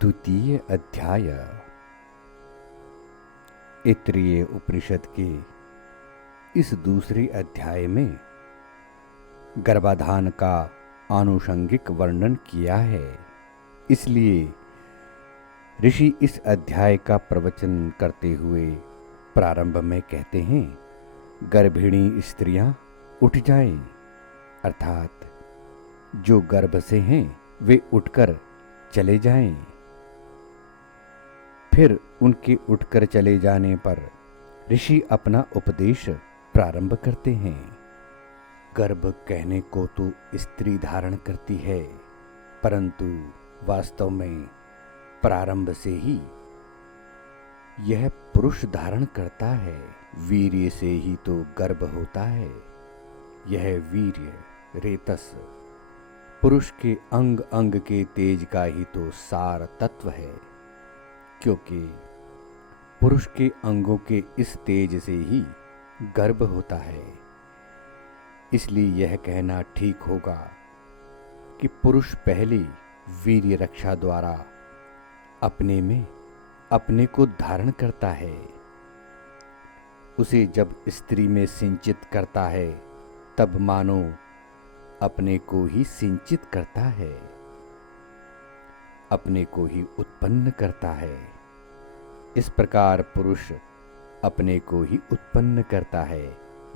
द्वितीय अध्याय ऐत्रेय उपनिषद के इस दूसरे अध्याय में गर्भाधान का आनुषंगिक वर्णन किया है। इसलिए ऋषि इस अध्याय का प्रवचन करते हुए प्रारंभ में कहते हैं, गर्भिणी स्त्रियां उठ जाएं, अर्थात जो गर्भ से हैं वे उठकर चले जाएं। फिर उनके उठकर चले जाने पर ऋषि अपना उपदेश प्रारंभ करते हैं। गर्भ कहने को तो स्त्री धारण करती है, परंतु वास्तव में प्रारंभ से ही यह पुरुष धारण करता है। वीर्य से ही तो गर्भ होता है। यह वीर्य रेतस पुरुष के अंग अंग के तेज का ही तो सार तत्व है, क्योंकि पुरुष के अंगों के इस तेज से ही गर्भ होता है। इसलिए यह कहना ठीक होगा कि पुरुष पहले वीर्य रक्षा द्वारा अपने में अपने को धारण करता है। उसे जब स्त्री में सिंचित करता है तब मानो अपने को ही सिंचित करता है, अपने को ही उत्पन्न करता है। इस प्रकार पुरुष अपने को ही उत्पन्न करता है।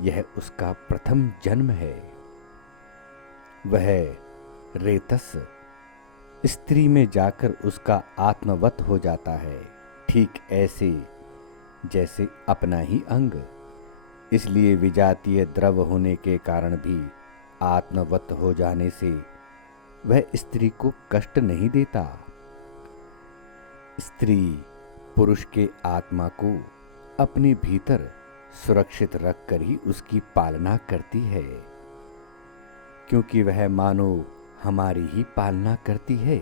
यह उसका प्रथम जन्म है। वह रेतस स्त्री में जाकर उसका आत्मवत हो जाता है, ठीक ऐसे जैसे अपना ही अंग। इसलिए विजातीय द्रव होने के कारण भी आत्मवत हो जाने से वह स्त्री को कष्ट नहीं देता। स्त्री पुरुष के आत्मा को अपने भीतर सुरक्षित रखकर ही उसकी पालना करती है, क्योंकि वह मानो हमारी ही पालना करती है।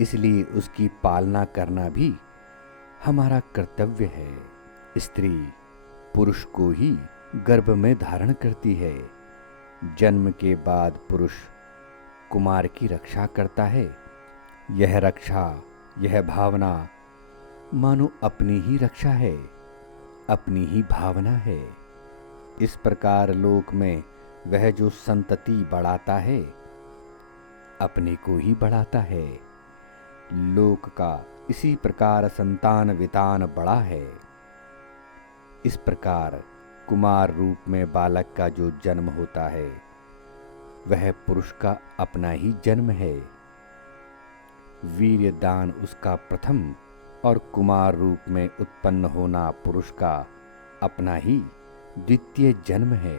इसलिए उसकी पालना करना भी हमारा कर्तव्य है। स्त्री पुरुष को ही गर्भ में धारण करती है। जन्म के बाद पुरुष कुमार की रक्षा करता है। यह रक्षा, यह भावना मानो अपनी ही रक्षा है, अपनी ही भावना है। इस प्रकार लोक में वह जो संतति बढ़ाता है, अपने को ही बढ़ाता है। लोक का इसी प्रकार संतान वितान बड़ा है। इस प्रकार कुमार रूप में बालक का जो जन्म होता है वह पुरुष का अपना ही जन्म है। वीर्य दान उसका प्रथम और कुमार रूप में उत्पन्न होना पुरुष का अपना ही द्वितीय जन्म है।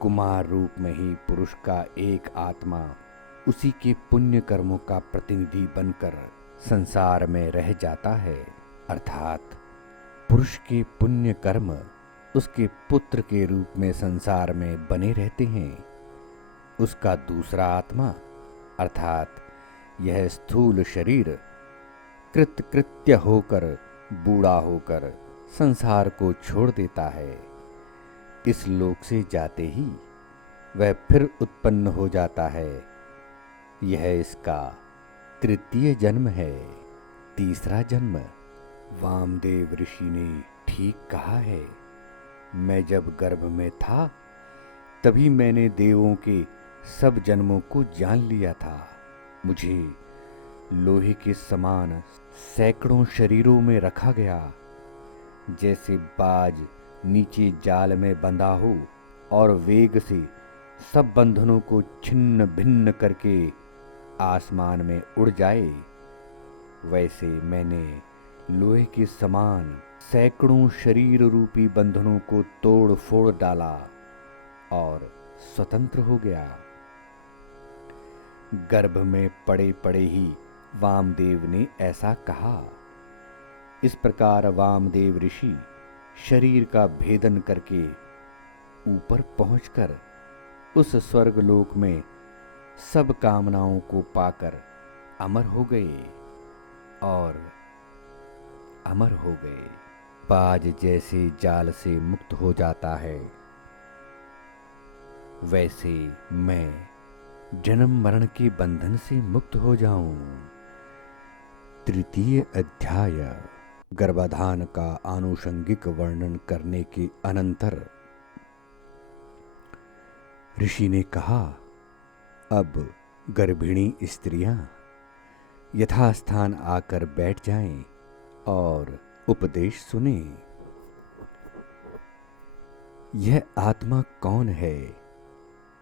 कुमार रूप में ही पुरुष का एक आत्मा उसी के पुण्य कर्मों का प्रतिनिधि बनकर संसार में रह जाता है, अर्थात पुरुष के पुण्य कर्म उसके पुत्र के रूप में संसार में बने रहते हैं। उसका दूसरा आत्मा अर्थात यह स्थूल शरीर कृत्य होकर बूढ़ा होकर संसार को छोड़ देता है। इस लोक से जाते ही वह फिर उत्पन्न हो जाता है। यह इसका तृतीय जन्म है। तीसरा जन्म वामदेव ऋषि ने ठीक कहा है। मैं जब गर्भ में था तभी मैंने देवों के सब जन्मों को जान लिया था। मुझे लोहे के समान सैकड़ों शरीरों में रखा गया, जैसे बाज नीचे जाल में बंधा हो और वेग से सब बंधनों को छिन्न भिन्न करके आसमान में उड़ जाए, वैसे मैंने लोहे के समान सैकड़ों शरीर रूपी बंधनों को तोड़ फोड़ डाला और स्वतंत्र हो गया। गर्भ में पड़े पड़े ही वामदेव ने ऐसा कहा। इस प्रकार वामदेव ऋषि शरीर का भेदन करके ऊपर पहुंचकर उस स्वर्गलोक में सब कामनाओं को पाकर अमर हो गए और अमर हो गए। बाज जैसे जाल से मुक्त हो जाता है, वैसे मैं जन्म मरण के बंधन से मुक्त हो जाऊं। तृतीय अध्याय। गर्भाधान का आनुषंगिक वर्णन करने के अनंतर ऋषि ने कहा, अब गर्भिणी स्त्रियां यथास्थान आकर बैठ जाएं और उपदेश सुनें। यह आत्मा कौन है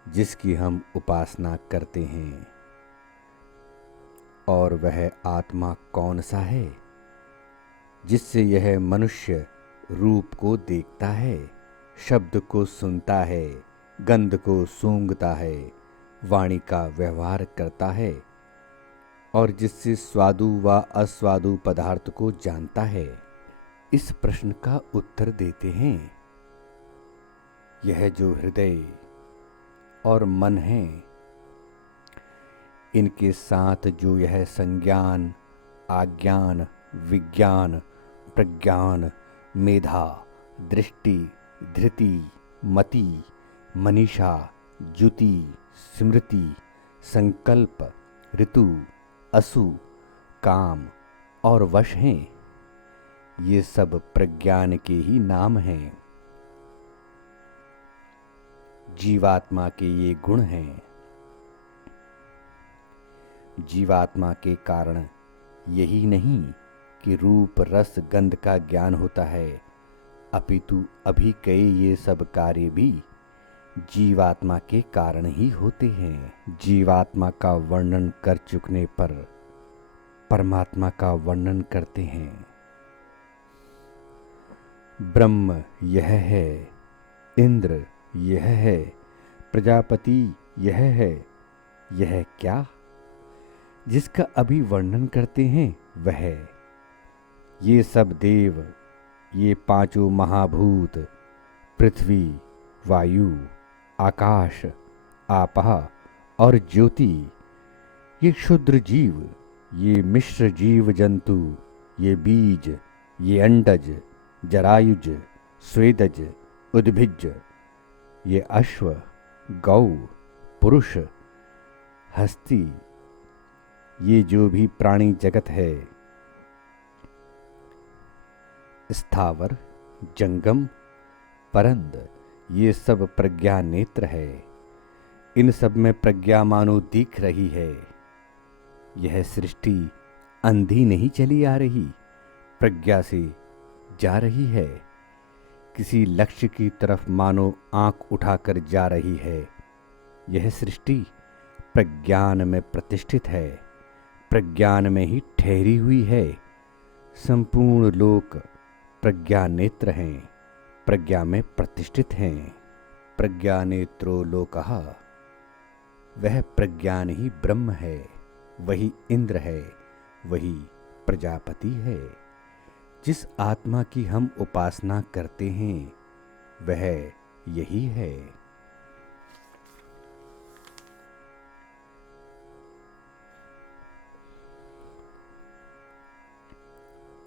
जिसकी हम उपासना करते हैं, और वह आत्मा कौन सा है जिससे यह मनुष्य रूप को देखता है, शब्द को सुनता है, गंध को सूंघता है, वाणी का व्यवहार करता है और जिससे स्वादु व अस्वादु पदार्थ को जानता है। इस प्रश्न का उत्तर देते हैं, यह जो हृदय और मन है, इनके साथ जो यह संज्ञान, आज्ञान, विज्ञान, प्रज्ञान, मेधा, दृष्टि, धृति, मति, मनीषा, ज्युति, स्मृति, संकल्प, ऋतु, असु, काम और वश हैं, ये सब प्रज्ञान के ही नाम हैं। जीवात्मा के ये गुण हैं। जीवात्मा के कारण यही नहीं कि रूप, रस, गंध का ज्ञान होता है, अपितु अभी कई ये सब कार्य भी जीवात्मा के कारण ही होते हैं। जीवात्मा का वर्णन कर चुकने पर परमात्मा का वर्णन करते हैं। ब्रह्म यह है, इंद्र यह है, प्रजापति यह है। यह क्या जिसका अभी वर्णन करते हैं वह ये सब देव, ये पांचों महाभूत, पृथ्वी, वायु, आकाश, आपः और ज्योति, ये क्षुद्र जीव, ये मिश्र जीव जंतु, ये बीज, ये अंडज, जरायुज, स्वेदज, उद्भिज, ये अश्व, गौ, पुरुष, हस्ती, ये जो भी प्राणी जगत है, स्थावर, जंगम, परंद, ये सब प्रज्ञा नेत्र है। इन सब में प्रज्ञा मानो दिख रही है। यह सृष्टि अंधी नहीं चली आ रही, प्रज्ञा से जा रही है। किसी लक्ष्य की तरफ मानो आंख उठाकर जा रही है। यह सृष्टि प्रज्ञान में प्रतिष्ठित है, प्रज्ञान में ही ठहरी हुई है। संपूर्ण लोक प्रज्ञा नेत्र हैं, प्रज्ञा में प्रतिष्ठित हैं। प्रज्ञा नेत्रो लोकः, वह प्रज्ञान ही ब्रह्म है, वही इंद्र है, वही प्रजापति है। जिस आत्मा की हम उपासना करते हैं वह यही है।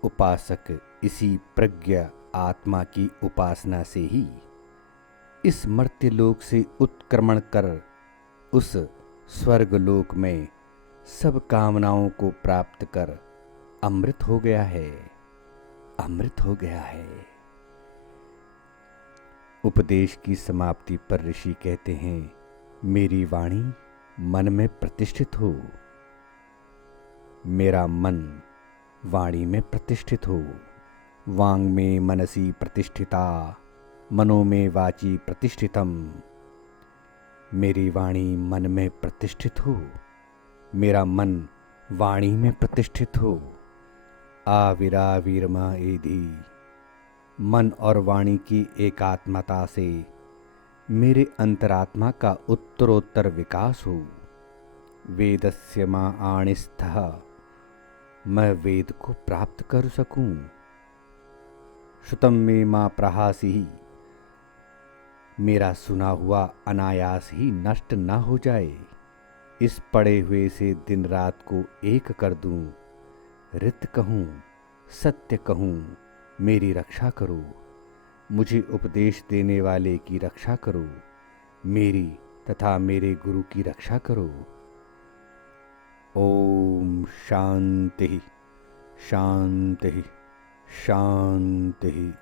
उपासक इसी प्रज्ञ आत्मा की उपासना से ही इस मर्त्य लोक से उत्क्रमण कर उस स्वर्ग लोक में सब कामनाओं को प्राप्त कर अमृत हो गया है, अमृत हो गया है। उपदेश की समाप्ति पर ऋषि कहते हैं, मेरी वाणी मन में प्रतिष्ठित हो, मेरा मन वाणी में प्रतिष्ठित हो। वांग में मनसी प्रतिष्ठिता, मनो में वाची प्रतिष्ठितम। मेरी वाणी मन में प्रतिष्ठित हो, मेरा मन वाणी में प्रतिष्ठित हो। आविराविरमा एधि, मन और वाणी की एकात्मता से मेरे अंतरात्मा का उत्तरोत्तर विकास हो। वेदस्य मां आणिस्थः, मैं वेद को प्राप्त कर सकूं। श्रुतम में मां प्रहासी, मेरा सुना हुआ अनायास ही नष्ट न हो जाए। इस पड़े हुए से दिन रात को एक कर दूं। रित कहूं, सत्य कहूं, मेरी रक्षा करो। मुझे उपदेश देने वाले की रक्षा करो, मेरी तथा मेरे गुरु की रक्षा करो। ओम शांति शांति शांति।